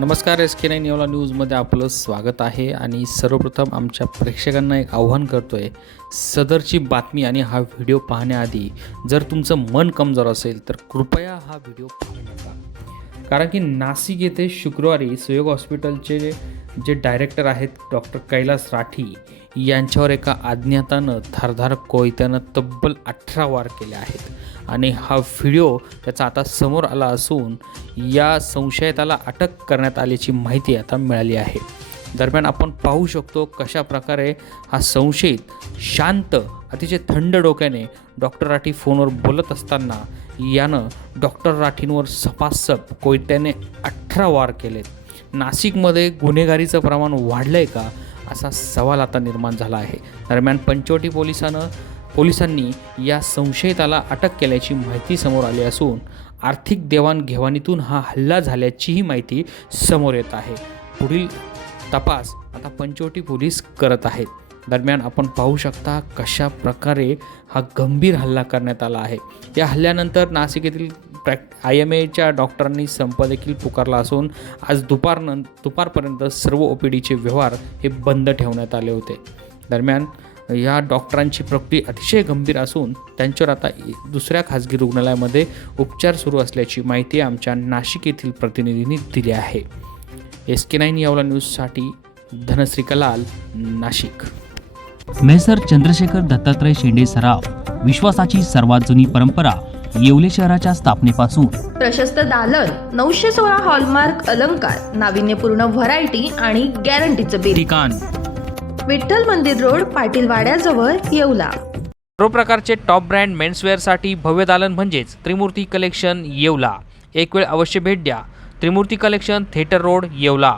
नमस्कार S K nine Yeola न्यूजमध्ये आपलं स्वागत आहे आणि सर्वप्रथम आमच्या प्रेक्षकांना एक आव्हान करतो आहे सदरची बातमी आणि हा व्हिडिओ पाहण्याआधी जर तुमचं मन कमजोर असेल तर कृपया हा व्हिडिओ पाहू नका. कारण की नाशिक येथे शुक्रवारी सुयोग हॉस्पिटलचे जे डायरेक्टर आहेत डॉक्टर कैलास राठी यांच्यावर एका अज्ञातानं धारधार कोयत्यानं तब्बल अठरा वार केले आहेत. आणि हा व्हिडिओ त्याचा आता समोर आला असून या संशयिताला अटक करण्यात आल्याची माहिती आता मिळाली आहे. दरम्यान आपण पाहू शकतो कशा प्रकारे हा संशयित शांत अतिशय थंड डोक्याने डॉक्टर राठी फोनवर बोलत असताना यानं डॉक्टर राठींवर सपासप कोयत्याने अठरा वार केलेत. नाशिकमध्ये गुन्हेगारीचं प्रमाण वाढलं आहे का? असा सवाल आता निर्माण झाला आहे. दरम्यान पंचवटी पोलिसानं पोलिसांनी या संशयिताला अटक केल्याची माहिती समोर आली असून आर्थिक देवाणघेवाणीतून हा हल्ला झाल्याचीही माहिती समोर येत आहे. पुढील तपास आता पंचवटी पोलीस करत आहेत. दरम्यान आपण पाहू शकता कशा प्रकारे हा गंभीर हल्ला करण्यात आला आहे. या हल्ल्यानंतर नाशिक येथील प्रॅक्ट आय एम एच्या डॉक्टरांनी संप देखील पुकारला असून आज दुपारनं दुपारपर्यंत सर्व ओ पी डीचे व्यवहार हे बंद ठेवण्यात आले होते. दरम्यान या डॉक्टरांची प्रकृती अतिशय गंभीर असून त्यांच्यावर आता दुसऱ्या खाजगी रुग्णालयामध्ये उपचार सुरू असल्याची माहिती आमच्या नाशिक येथील प्रतिनिधींनी दिली आहे. एस के नाईन यावला न्यूजसाठी धनश्री कलाल नाशिक. मेसर चंद्रशेखर दत्तात्रय शेंडे सराव विश्वासाची सर्वात जुनी परंपरा येवले शहराच्या स्थापनेपासून. प्रशस्त दालन नऊशे सोळा हॉलमार्क अलंकार नाविन्यपूर्ण व्हरायटी आणि गॅरंटीचं बिल ठिकाण. विठ्ठल मंदिर रोड पाटील वाड्याजवळ येवला. सर्व प्रकारचे टॉप ब्रँड मेन्सवेअरसाठी भव्य दालन म्हणजेच त्रिमूर्ती कलेक्शन येवला. एक वेळ अवश्य भेट द्या. Trimurti collection theatre road Yeola.